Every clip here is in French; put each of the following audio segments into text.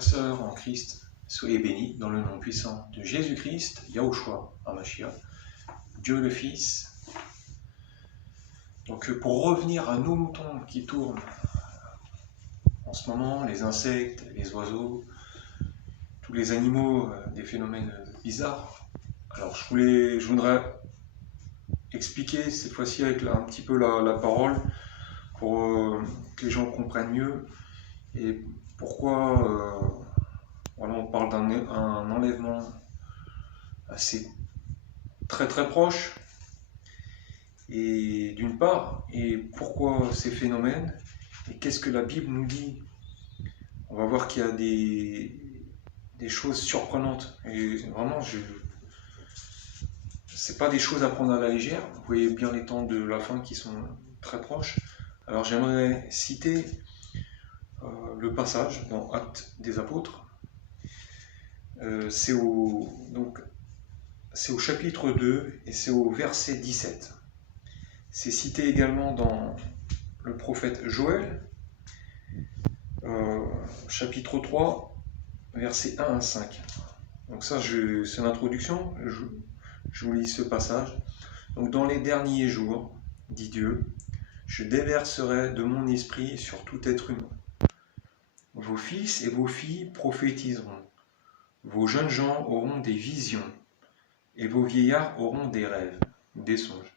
Sœurs en Christ, soyez bénis dans le nom puissant de Jésus-Christ, Yahushua HaMashiach, Dieu le Fils. Donc pour revenir à nos moutons qui tournent en ce moment, les insectes, les oiseaux, tous les animaux, des phénomènes bizarres. Alors je voudrais expliquer cette fois-ci avec un petit peu la parole pour que les gens comprennent mieux et pourquoi voilà, on parle d'un enlèvement assez très proche, et d'une part, et pourquoi ces phénomènes, et qu'est-ce que la Bible nous dit. On va voir qu'il y a des choses surprenantes, et vraiment, c'est pas des choses à prendre à la légère. Vous voyez bien les temps de la fin qui sont très proches. Alors j'aimerais citer le passage dans Actes des Apôtres. C'est au chapitre 2 et c'est au verset 17. C'est cité également dans le prophète Joël, chapitre 3, versets 1 à 5. Donc ça, c'est l'introduction, je vous lis ce passage. Donc dans les derniers jours, dit Dieu, je déverserai de mon esprit sur tout être humain. Vos fils et vos filles prophétiseront, vos jeunes gens auront des visions, et vos vieillards auront des rêves, des songes.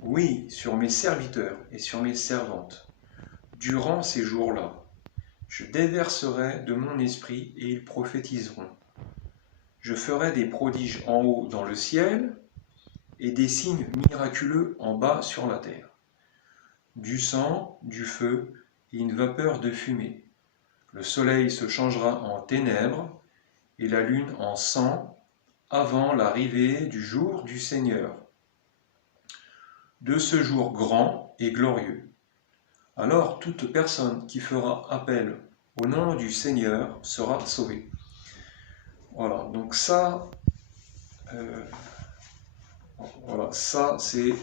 Oui, sur mes serviteurs et sur mes servantes, durant ces jours-là, je déverserai de mon esprit et ils prophétiseront. Je ferai des prodiges en haut dans le ciel et des signes miraculeux en bas sur la terre. Du sang, du feu et une vapeur de fumée. Le soleil se changera en ténèbres et la lune en sang avant l'arrivée du jour du Seigneur, de ce jour grand et glorieux. Alors toute personne qui fera appel au nom du Seigneur sera sauvée. Voilà, donc ça, ça c'est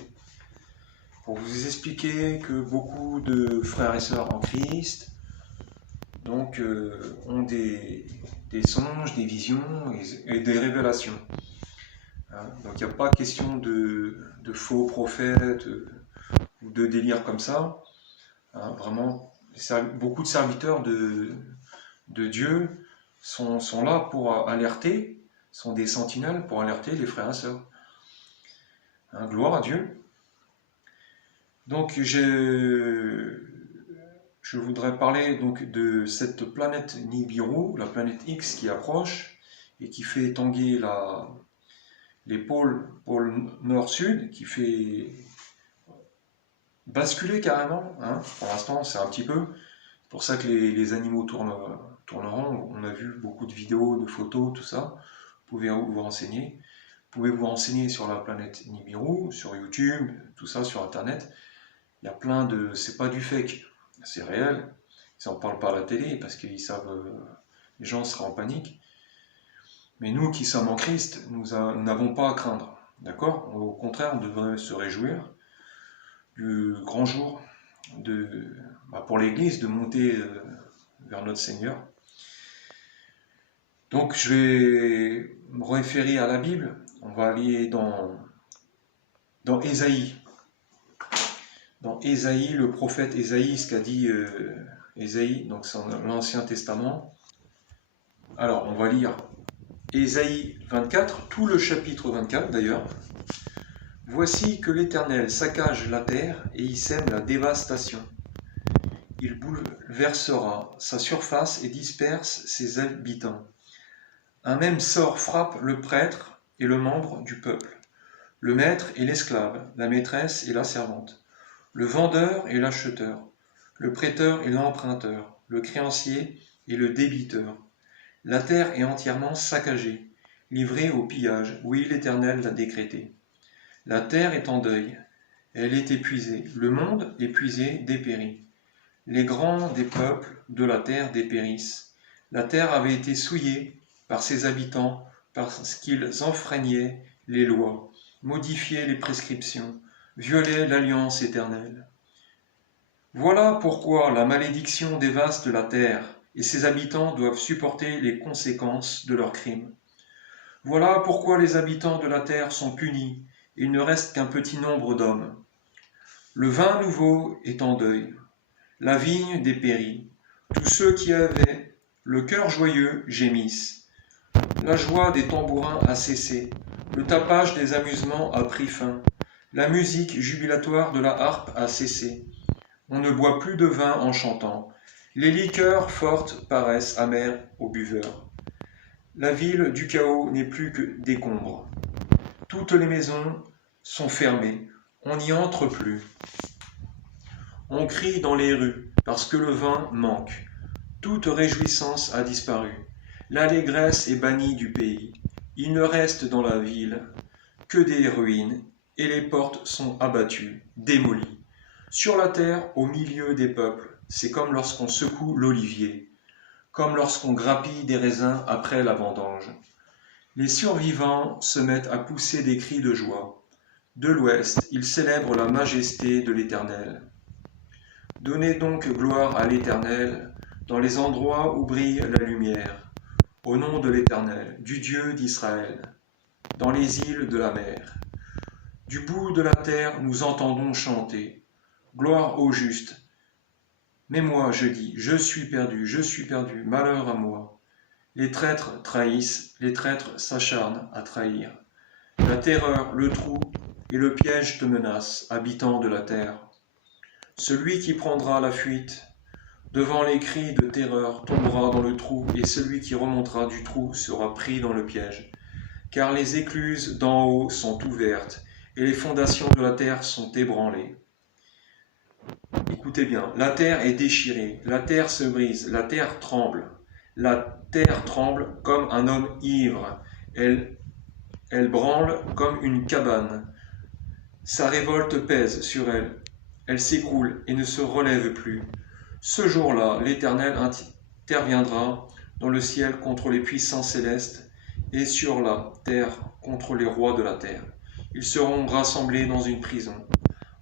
pour vous expliquer que beaucoup de frères et sœurs en Christ donc, ont des songes, des visions et des révélations. Donc il n'y a pas question de faux prophètes ou de délire comme ça. Vraiment, beaucoup de serviteurs de Dieu sont là pour alerter, sont des sentinelles pour alerter les frères et sœurs. Gloire à Dieu. Donc je voudrais parler donc de cette planète Nibiru, la planète X qui approche et qui fait tanguer les pôles nord-sud, qui fait basculer carrément. Pour l'instant, c'est un petit peu. C'est pour ça que les animaux tourneront. On a vu beaucoup de vidéos, de photos, tout ça. Vous pouvez vous renseigner. Vous pouvez vous renseigner sur la planète Nibiru, sur YouTube, tout ça, sur Internet. Il y a plein de... C'est pas du fake, c'est réel. Ils n'en parlent pas à la télé parce qu'ils savent... les gens seraient en panique. Mais nous qui sommes en Christ, nous n'avons pas à craindre. D'accord ? Au contraire, on devrait se réjouir du grand jour pour l'Église de monter vers notre Seigneur. Donc je vais me référer à la Bible. On va aller dans Ésaïe. Dans Ésaïe, le prophète Ésaïe, ce qu'a dit Ésaïe, donc c'est l'Ancien Testament. Alors on va lire Ésaïe 24, tout le chapitre 24 d'ailleurs. Voici que l'Éternel saccage la terre et y sème la dévastation. Il bouleversera sa surface et disperse ses habitants. Un même sort frappe le prêtre et le membre du peuple, le maître et l'esclave, la maîtresse et la servante, le vendeur et l'acheteur, le prêteur et l'emprunteur, le créancier et le débiteur. La terre est entièrement saccagée, livrée au pillage, oui, l'Éternel l'a décrété. La terre est en deuil, elle est épuisée, le monde épuisé dépérit. Les grands des peuples de la terre dépérissent. La terre avait été souillée par ses habitants parce qu'ils enfreignaient les lois, modifiaient les prescriptions, violaient l'alliance éternelle. Voilà pourquoi la malédiction dévaste la terre et ses habitants doivent supporter les conséquences de leurs crimes. Voilà pourquoi les habitants de la terre sont punis, et il ne reste qu'un petit nombre d'hommes. Le vin nouveau est en deuil, la vigne dépérit, tous ceux qui avaient le cœur joyeux gémissent. La joie des tambourins a cessé, le tapage des amusements a pris fin, la musique jubilatoire de la harpe a cessé. On ne boit plus de vin en chantant, les liqueurs fortes paraissent amères aux buveurs. La ville du chaos n'est plus que décombres. Toutes les maisons sont fermées, on n'y entre plus. On crie dans les rues parce que le vin manque. Toute réjouissance a disparu. L'allégresse est bannie du pays. Il ne reste dans la ville que des ruines et les portes sont abattues, démolies. Sur la terre, au milieu des peuples, c'est comme lorsqu'on secoue l'olivier, comme lorsqu'on grappille des raisins après la vendange. Les survivants se mettent à pousser des cris de joie. De l'ouest, ils célèbrent la majesté de l'Éternel. Donnez donc gloire à l'Éternel dans les endroits où brille la lumière, au nom de l'Éternel, du Dieu d'Israël, dans les îles de la mer. Du bout de la terre, nous entendons chanter. Gloire au juste. Mais moi, je dis, je suis perdu, malheur à moi. Les traîtres trahissent, les traîtres s'acharnent à trahir. La terreur, le trou et le piège te menacent, habitant de la terre. Celui qui prendra la fuite, devant les cris de terreur, tombera dans le trou, et celui qui remontera du trou sera pris dans le piège. Car les écluses d'en haut sont ouvertes, et les fondations de la terre sont ébranlées. Écoutez bien, la terre est déchirée, la terre se brise, la terre tremble. La terre tremble comme un homme ivre, elle branle comme une cabane. Sa révolte pèse sur elle, elle s'écroule et ne se relève plus. Ce jour-là, l'Éternel interviendra dans le ciel contre les puissants célestes et sur la terre contre les rois de la terre. Ils seront rassemblés dans une prison,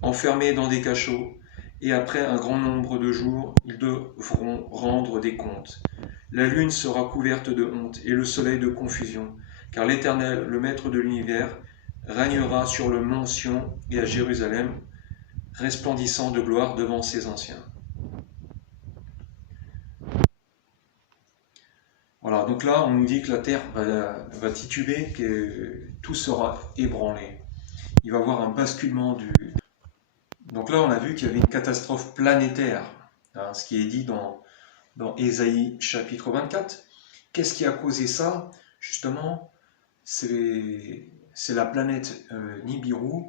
enfermés dans des cachots, et après un grand nombre de jours, ils devront rendre des comptes. La lune sera couverte de honte et le soleil de confusion, car l'Éternel, le Maître de l'univers, régnera sur le mont Sion et à Jérusalem, resplendissant de gloire devant ses anciens. Voilà, donc là, on nous dit que la terre va tituber, que tout sera ébranlé. Il va y avoir un basculement du... Donc là, on a vu qu'il y avait une catastrophe planétaire, hein, ce qui est dit dans Ésaïe chapitre 24. Qu'est-ce qui a causé ça? Justement, c'est la planète Nibiru,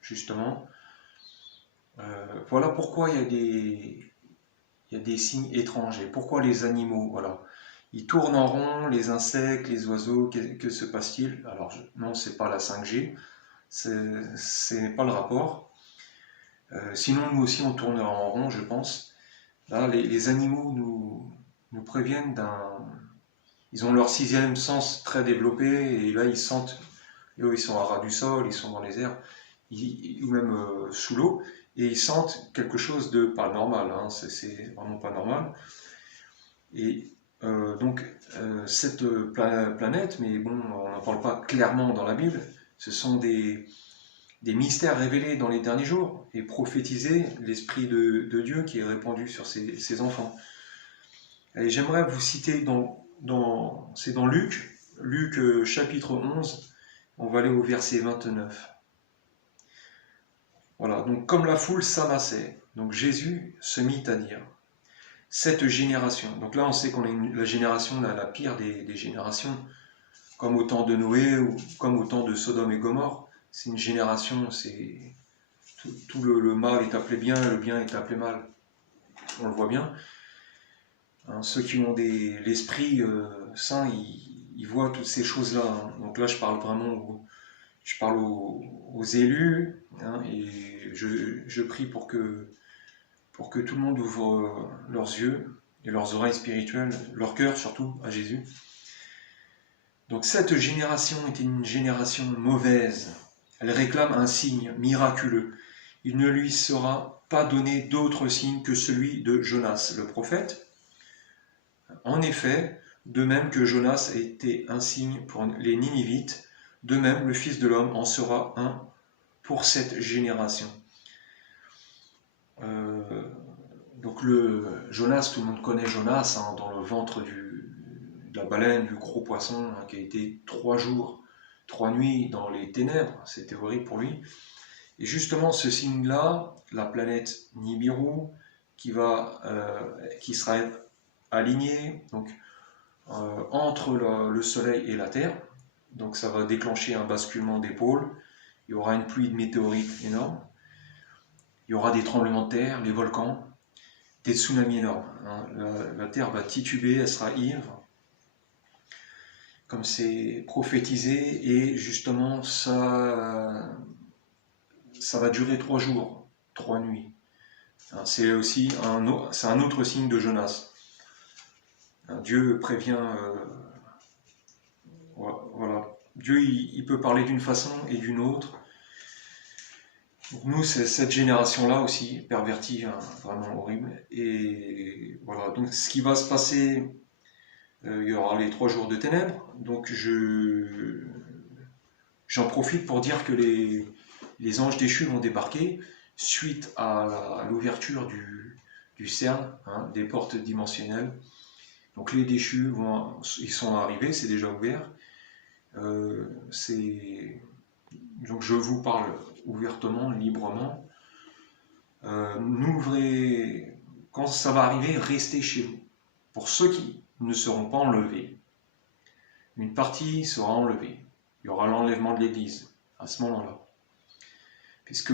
justement. Voilà pourquoi il y a des signes étrangers. Pourquoi les animaux, voilà. Ils tournent en rond, les insectes, les oiseaux, que se passe-t-il? Alors, non, c'est pas la 5G, c'est pas le rapport. Sinon, nous aussi, on tournera en rond, je pense. Là, les animaux nous préviennent Ils ont leur sixième sens très développé, et là, ils sentent... Eux, ils sont à ras du sol, ils sont dans les airs, ou même sous l'eau, et ils sentent quelque chose de pas normal, hein, c'est vraiment pas normal. Et donc, cette planète, mais bon, on n'en parle pas clairement dans la Bible, ce sont des mystères révélés dans les derniers jours et prophétisés, l'Esprit de Dieu qui est répandu sur ses enfants. Et j'aimerais vous citer c'est dans Luc chapitre 11, on va aller au verset 29. Voilà, donc comme la foule s'amassait, donc Jésus se mit à dire, cette génération, donc là on sait qu'on est la génération la pire des générations, comme au temps de Noé ou comme au temps de Sodome et Gomorrhe, c'est une génération, c'est tout le mal est appelé bien, le bien est appelé mal, on le voit bien. Hein, ceux qui ont l'esprit saint, ils voient toutes ces choses-là. Hein. Donc là je parle vraiment aux élus, hein, et je prie pour que tout le monde ouvre leurs yeux et leurs oreilles spirituelles, leur cœur surtout, à Jésus. Donc cette génération était une génération mauvaise. Elle réclame un signe miraculeux. Il ne lui sera pas donné d'autre signe que celui de Jonas, le prophète. En effet, de même que Jonas a été un signe pour les Ninivites, de même le Fils de l'homme en sera un pour cette génération. Donc Jonas, tout le monde connaît Jonas, hein, dans le ventre de la baleine, du gros poisson, hein, qui a été 3 jours, 3 nuits dans les ténèbres. C'était horrible pour lui. Et justement, ce signe-là, la planète Nibiru, qui sera alignée donc, entre le Soleil et la Terre. Donc ça va déclencher un basculement des pôles. Il y aura une pluie de météorites énorme. Il y aura des tremblements de terre, les volcans, des tsunamis énormes. Hein. La Terre va tituber, elle sera ivre, comme c'est prophétisé, et justement ça va durer 3 jours, 3 nuits. C'est aussi un autre signe de Jonas. Dieu prévient, voilà. Dieu il peut parler d'une façon et d'une autre. Donc nous, c'est cette génération-là aussi, pervertie, hein, vraiment horrible. Et voilà, donc ce qui va se passer, il y aura les 3 jours de ténèbres. Donc j'en profite pour dire que les anges déchus vont débarquer suite à l'ouverture du CERN, hein, des portes dimensionnelles. Donc les déchus ils sont arrivés, c'est déjà ouvert. Donc je vous parle ouvertement, librement. Quand ça va arriver, restez chez vous. Pour ceux qui ne seront pas enlevés, une partie sera enlevée. Il y aura l'enlèvement de l'Église à ce moment-là. Puisque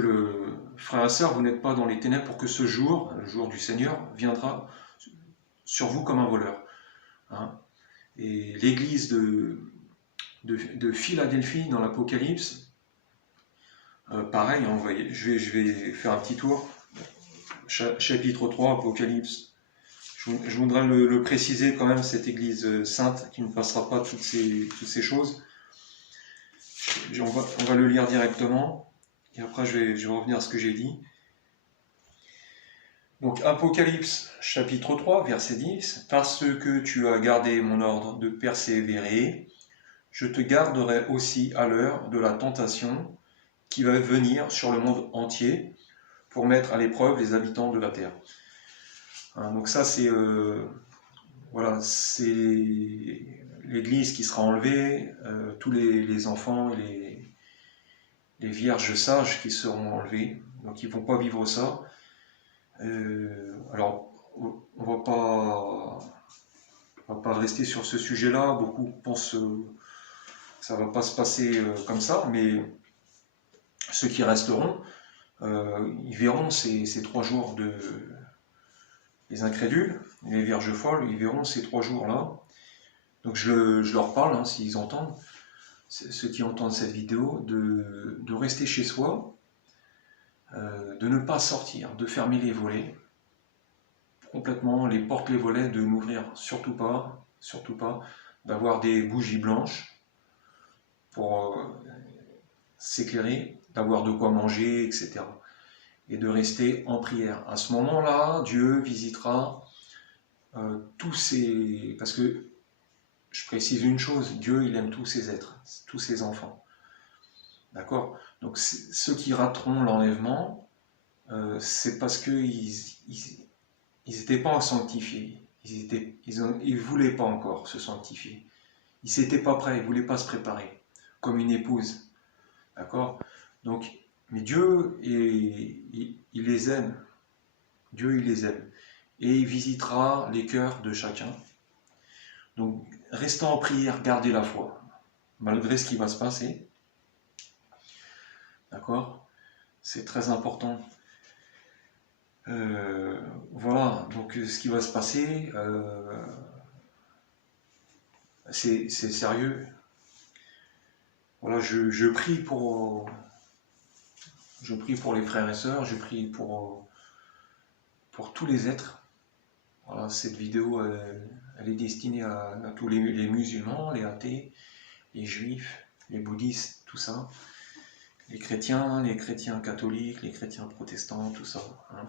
frères et sœurs, vous n'êtes pas dans les ténèbres pour que ce jour, le jour du Seigneur, viendra sur vous comme un voleur. Hein. Et l'Église de Philadelphie dans l'Apocalypse, pareil, hein, je vais faire un petit tour. Chapitre 3, Apocalypse. Je voudrais le préciser quand même, cette Église sainte qui ne passera pas toutes ces choses. On va le lire directement, et après je vais revenir à ce que j'ai dit. Donc Apocalypse chapitre 3, verset 10. « Parce que tu as gardé mon ordre de persévérer, je te garderai aussi à l'heure de la tentation qui va venir sur le monde entier pour mettre à l'épreuve les habitants de la terre. » Hein, donc ça c'est c'est l'Église qui sera enlevée, tous les enfants et les vierges sages qui seront enlevés, donc ils ne vont pas vivre ça. Alors on va pas rester sur ce sujet-là, beaucoup pensent que ça ne va pas se passer comme ça, mais ceux qui resteront, ils verront ces 3 jours les incrédules, les vierges folles, ils verront ces 3 jours-là. Donc je leur parle, hein, s'ils entendent, ceux qui entendent cette vidéo, de rester chez soi, de ne pas sortir, de fermer les volets, complètement les portes, les volets, de n'ouvrir surtout pas, d'avoir des bougies blanches pour s'éclairer, d'avoir de quoi manger, etc. Et de rester en prière. À ce moment-là, Dieu visitera tous ces... Parce que, je précise une chose, Dieu, il aime tous ses êtres, tous ses enfants. D'accord? Donc, ceux qui rateront l'enlèvement, c'est parce qu'ils n'étaient pas sanctifiés. Ils ne voulaient pas encore se sanctifier. Ils n'étaient pas prêts, ils ne voulaient pas se préparer, comme une épouse. D'accord? Donc, mais Dieu, il les aime. Dieu, il les aime. Et il visitera les cœurs de chacun. Donc, restons en prière, gardez la foi, malgré ce qui va se passer. D'accord? C'est très important. Voilà, donc ce qui va se passer, c'est sérieux. Voilà, je prie pour les frères et sœurs, je prie pour tous les êtres. Voilà, cette vidéo, elle est destinée à tous les musulmans, les athées, les juifs, les bouddhistes, tout ça. Les chrétiens catholiques, les chrétiens protestants, tout ça. Hein,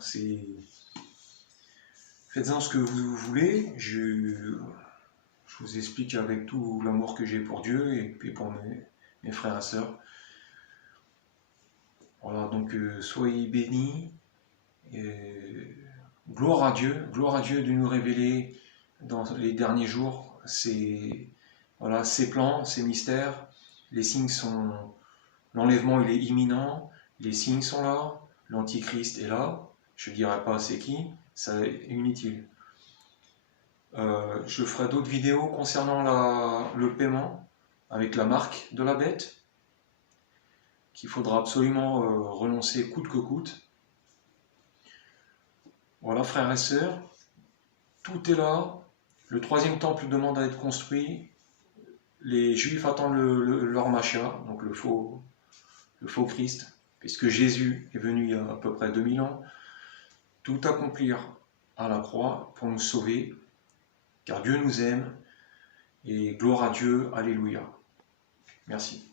Faites-en ce que vous voulez. Je vous explique avec tout l'amour que j'ai pour Dieu et pour mes frères et sœurs. Voilà, donc soyez bénis. Gloire à Dieu de nous révéler dans les derniers jours voilà, ses plans, ses mystères. Les signes sont... L'enlèvement, il est imminent. Les signes sont là. L'Antichrist est là. Je ne dirai pas c'est qui. Ça est inutile. Je ferai d'autres vidéos concernant le paiement avec la marque de la bête, qu'il faudra absolument renoncer coûte que coûte. Voilà, frères et sœurs, tout est là. Le 3e temple demande à être construit. Les Juifs attendent leur Mashiach, donc le faux Christ, puisque Jésus est venu il y a à peu près 2000 ans, tout accomplir à la croix pour nous sauver, car Dieu nous aime, et gloire à Dieu, alléluia. Merci.